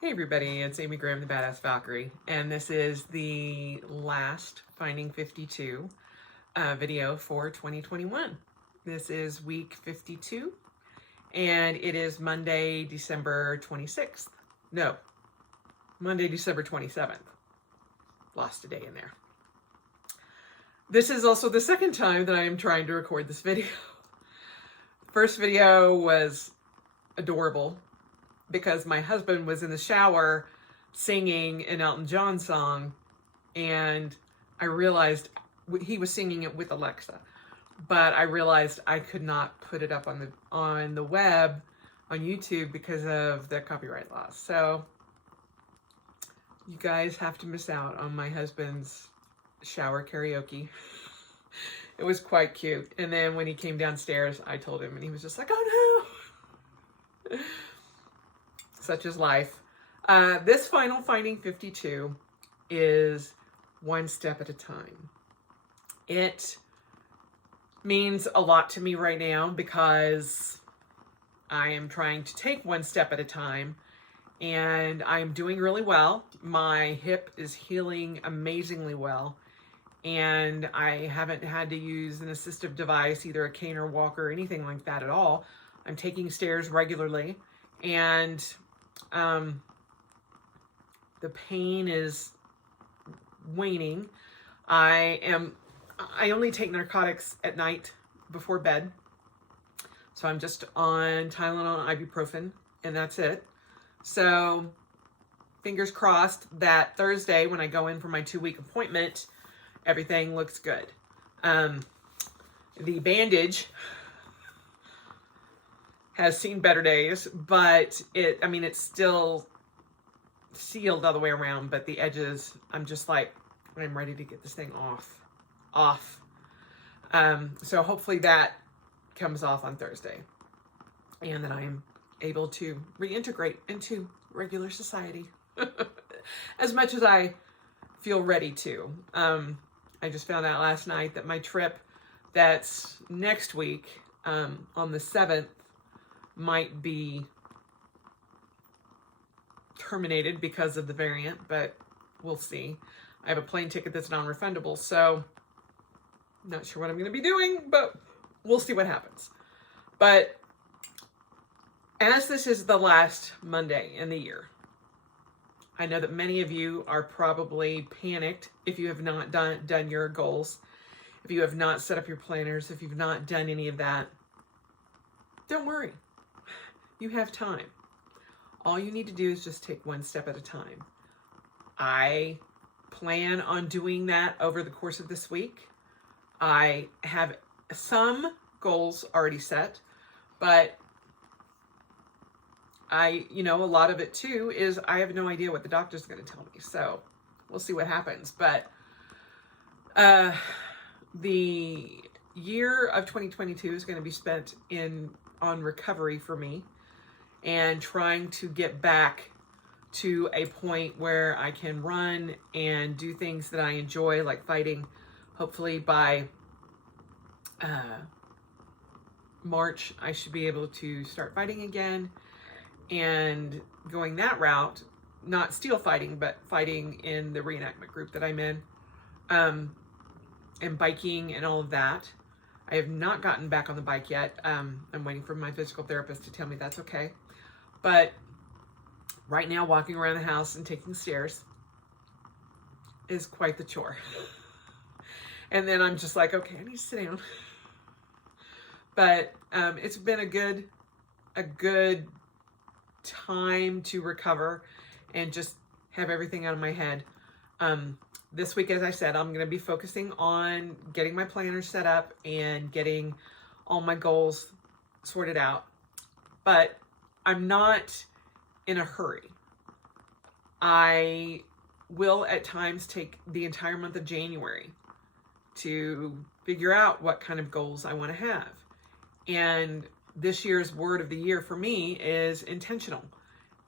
Hey everybody, it's Amy Graham, the Badass Valkyrie, and this is the last Finding 52 video for 2021. This is week 52, and it is Monday, December 26th. No, Monday, December 27th. Lost a day in there. This is also the second time that I am trying to record this video. First video was adorable, because my husband was in the shower singing an Elton John song, and I realized he was singing it with Alexa, but I realized I could not put it up on the web on YouTube because of the copyright laws. So you guys have to miss out on my husband's shower karaoke. It was quite cute. And then when he came downstairs, I told him, and he was just like, "Oh no." Such is life. This final Finding 52 is one step at a time. It means a lot to me right now because I am trying to take one step at a time, and I'm doing really well. My hip is healing amazingly well, and I haven't had to use an assistive device, either a cane or walker or anything like that at all. I'm taking stairs regularly, and the pain is waning. I only take narcotics at night before bed. So I'm just on Tylenol and ibuprofen, and that's it. So fingers crossed that Thursday when I go in for my 2-week appointment, everything looks good. The bandage has seen better days, but it's still sealed all the way around, but the edges, I'm just like, I'm ready to get this thing off. So hopefully that comes off on Thursday, and that I am able to reintegrate into regular society as much as I feel ready to. I just found out last night that my trip that's next week, on the 7th, might be terminated because of the variant, but we'll see. I have a plane ticket that's non-refundable, so not sure what I'm going to be doing, but we'll see what happens. But as this is the last Monday in the year, I know that many of you are probably panicked if you have not done your goals, if you have not set up your planners, if you've not done any of that. Don't worry. You have time. All you need to do is just take one step at a time. I plan on doing that over the course of this week. I have some goals already set, but a lot of it too is I have no idea what the doctor's going to tell me. So we'll see what happens. But the year of 2022 is going to be spent on recovery for me, and trying to get back to a point where I can run and do things that I enjoy, like fighting. Hopefully by March, I should be able to start fighting again, and going that route, not steel fighting, but fighting in the reenactment group that I'm in, and biking and all of that. I have not gotten back on the bike yet. I'm waiting for my physical therapist to tell me that's okay. But right now, walking around the house and taking stairs is quite the chore. And then I'm just like, okay, I need to sit down. But it's been a good time to recover and just have everything out of my head. This week, as I said, I'm going to be focusing on getting my planner set up and getting all my goals sorted out. But I'm not in a hurry. I will at times take the entire month of January to figure out what kind of goals I want to have. And this year's word of the year for me is intentional.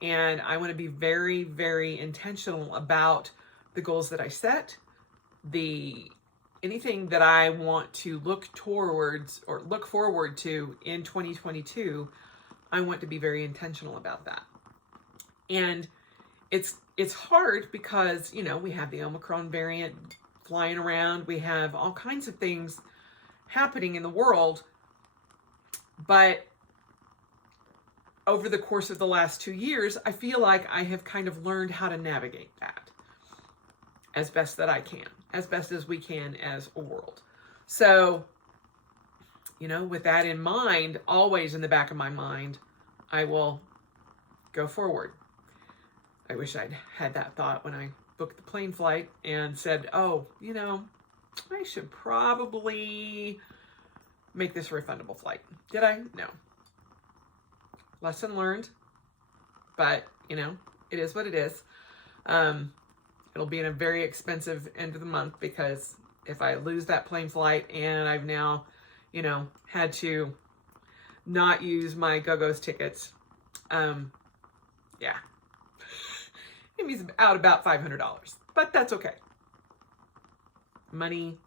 And I want to be very, very intentional about the goals that I set, anything that I want to look towards or look forward to in 2022. I want to be very intentional about that. And it's hard because, you know, we have the Omicron variant flying around. We have all kinds of things happening in the world. But over the course of the last 2 years, I feel like I have kind of learned how to navigate that as best that I can, as best as we can as a world. So, you know, with that in mind, always in the back of my mind, I will go forward. I wish I'd had that thought when I booked the plane flight and said, oh, you know, I should probably make this a refundable flight. Did I? No. Lesson learned, but, you know, it is what it is. It'll be in a very expensive end of the month because if I lose that plane flight and I've now, you know, had to not use my Go-Go's tickets, yeah, it means out about $500, but that's okay. Money,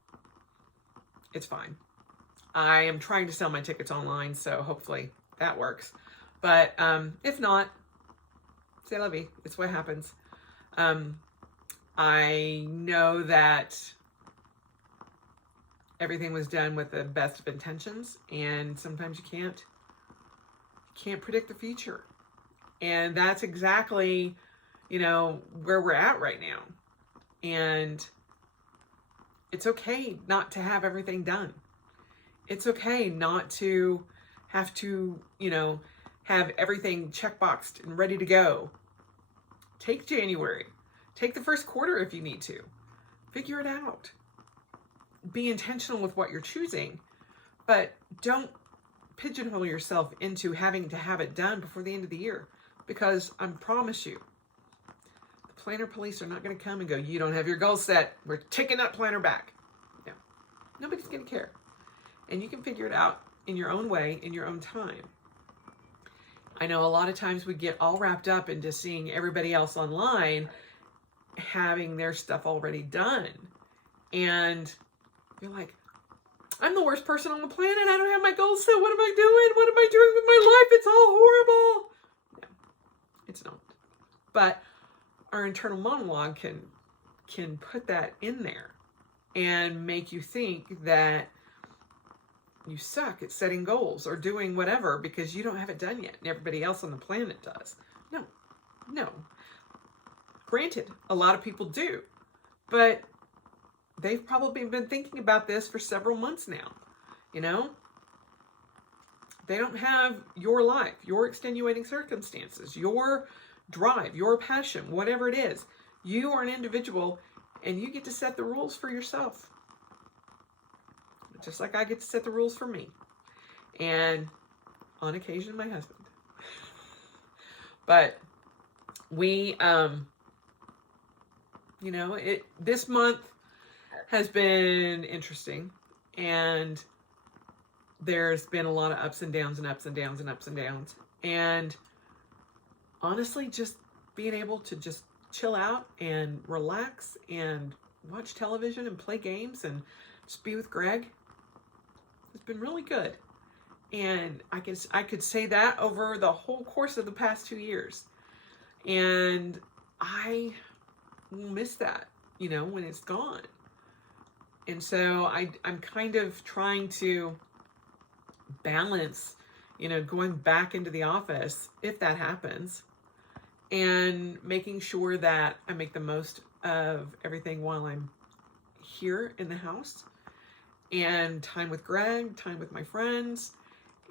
it's fine. I am trying to sell my tickets online, so hopefully that works. But if not, c'est la vie. It's what happens. I know that everything was done with the best of intentions, and sometimes you can't predict the future. And that's exactly, you know, where we're at right now. And it's okay not to have everything done. It's okay not to have to, you know, have everything checkboxed and ready to go. Take January. Take the first quarter if you need to. Figure it out. Be intentional with what you're choosing, but don't pigeonhole yourself into having to have it done before the end of the year, because I promise you, the planner police are not going to come and go, you don't have your goals set, we're taking that planner back. No, nobody's going to care. And you can figure it out in your own way, in your own time. I know a lot of times we get all wrapped up into seeing everybody else online having their stuff already done. And you're like, I'm the worst person on the planet. I don't have my goals set. What am I doing? What am I doing with my life? It's all horrible. No, it's not. But our internal monologue can put that in there and make you think that you suck at setting goals or doing whatever because you don't have it done yet and everybody else on the planet does. No. Granted, a lot of people do, but they've probably been thinking about this for several months now. You know, they don't have your life, your extenuating circumstances, your drive, your passion, whatever it is. You are an individual and you get to set the rules for yourself. Just like I get to set the rules for me. And on occasion, my husband. But we, you know, this month has been interesting, and there's been a lot of ups and downs and ups and downs and ups and downs. And honestly, just being able to just chill out and relax and watch television and play games and just be with Greg, it's been really good. And I could say that over the whole course of the past 2 years. And I will miss that, you know, when it's gone. And so I'm kind of trying to balance, you know, going back into the office, if that happens, and making sure that I make the most of everything while I'm here in the house. And time with Greg, time with my friends.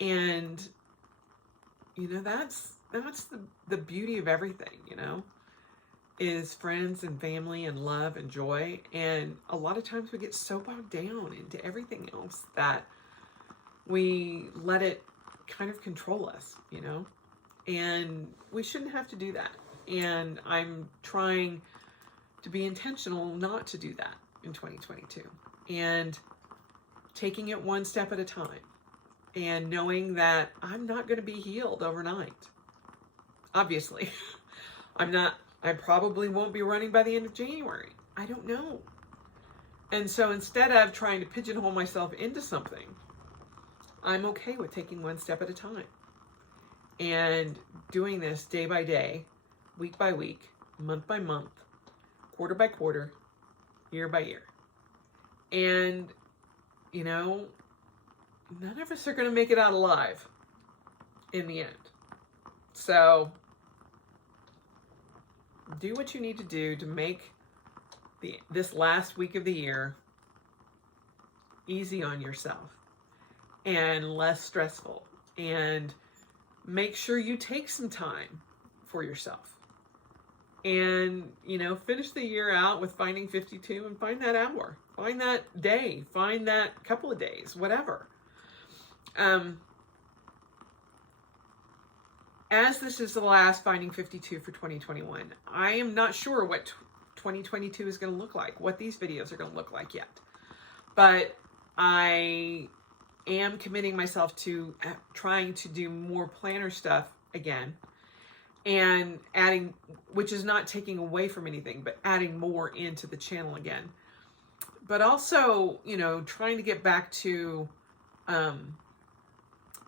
And, you know, that's the beauty of everything, you know, is friends and family and love and joy. And a lot of times we get so bogged down into everything else that we let it kind of control us, you know, and we shouldn't have to do that. And I'm trying to be intentional not to do that in 2022. And taking it one step at a time and knowing that I'm not going to be healed overnight. Obviously, I probably won't be running by the end of January. I don't know. And so instead of trying to pigeonhole myself into something, I'm okay with taking one step at a time and doing this day by day, week by week, month by month, quarter by quarter, year by year. And, you know, none of us are going to make it out alive in the end. So do what you need to do to make this last week of the year easy on yourself and less stressful. And make sure you take some time for yourself. And, you know, finish the year out with finding 52 and find that hour. Find that day. Find that couple of days, whatever. As this is the last Finding 52 for 2021, I am not sure what 2022 is going to look like, what these videos are going to look like yet. But I am committing myself to trying to do more planner stuff again. And adding, which is not taking away from anything, but adding more into the channel again. But also, you know, trying to get back to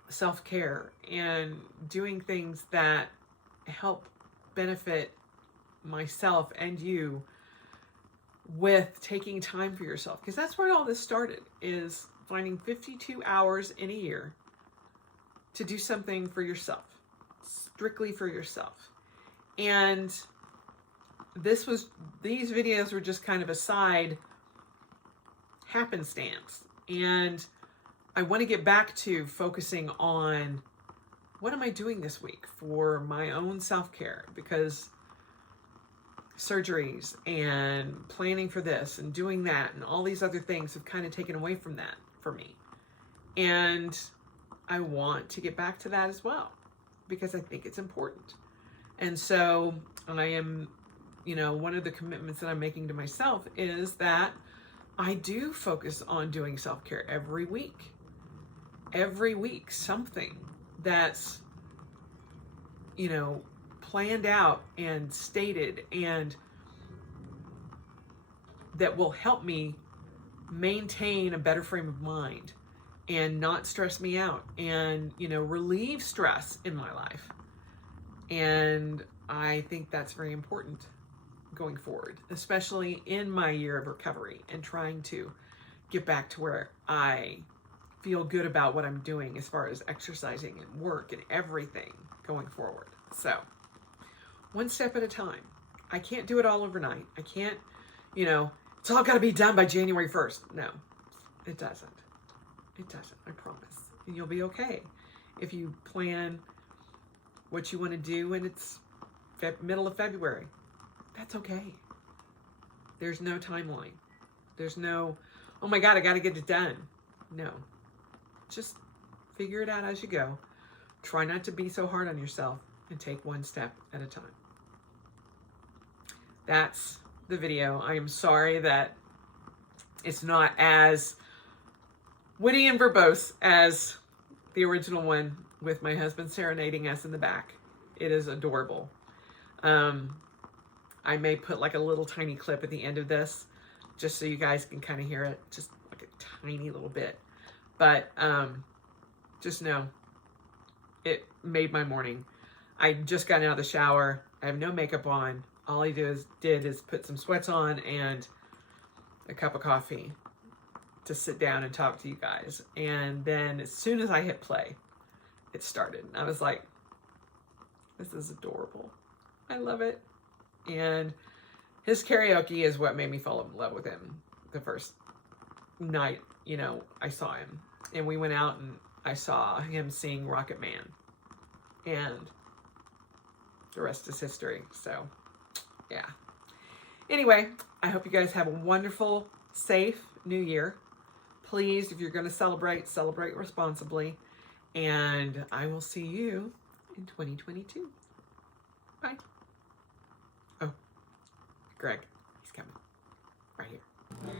self-care and doing things that help benefit myself and you with taking time for yourself. Because that's where all this started, is finding 52 hours in a year to do something for yourself. Strictly for yourself. And these videos were just kind of a side happenstance. And I want to get back to focusing on what am I doing this week for my own self-care, because surgeries and planning for this and doing that and all these other things have kind of taken away from that for me. And I want to get back to that as well, because I think it's important. And so I am, you know, one of the commitments that I'm making to myself is that I do focus on doing self-care every week. Every week, something that's, you know, planned out and stated and that will help me maintain a better frame of mind and not stress me out and, you know, relieve stress in my life. And I think that's very important going forward, especially in my year of recovery and trying to get back to where I feel good about what I'm doing as far as exercising and work and everything going forward. So one step at a time. I can't do it all overnight. I can't, you know, it's all got to be done by January 1st. No, it doesn't. It doesn't, I promise. And you'll be okay if you plan what you want to do and it's middle of February. That's okay. There's no timeline. There's no, oh my God, I got to get it done. No, just figure it out as you go. Try not to be so hard on yourself and take one step at a time. That's the video. I am sorry that it's not as witty and verbose as the original one with my husband serenading us in the back. It is adorable. I may put like a little tiny clip at the end of this just so you guys can kind of hear it, just like a tiny little bit. But just know it made my morning. I just got out of the shower. I have no makeup on. All I did is put some sweats on and a cup of coffee to sit down and talk to you guys. And then as soon as I hit play, it started. And I was like, this is adorable. I love it. And his karaoke is what made me fall in love with him the first night, you know, I saw him. And we went out and I saw him sing Rocket Man. And the rest is history. So, yeah. Anyway, I hope you guys have a wonderful, safe new year. Please, if you're going to celebrate, celebrate responsibly. And I will see you in 2022. Bye. Oh, Greg, he's coming right here.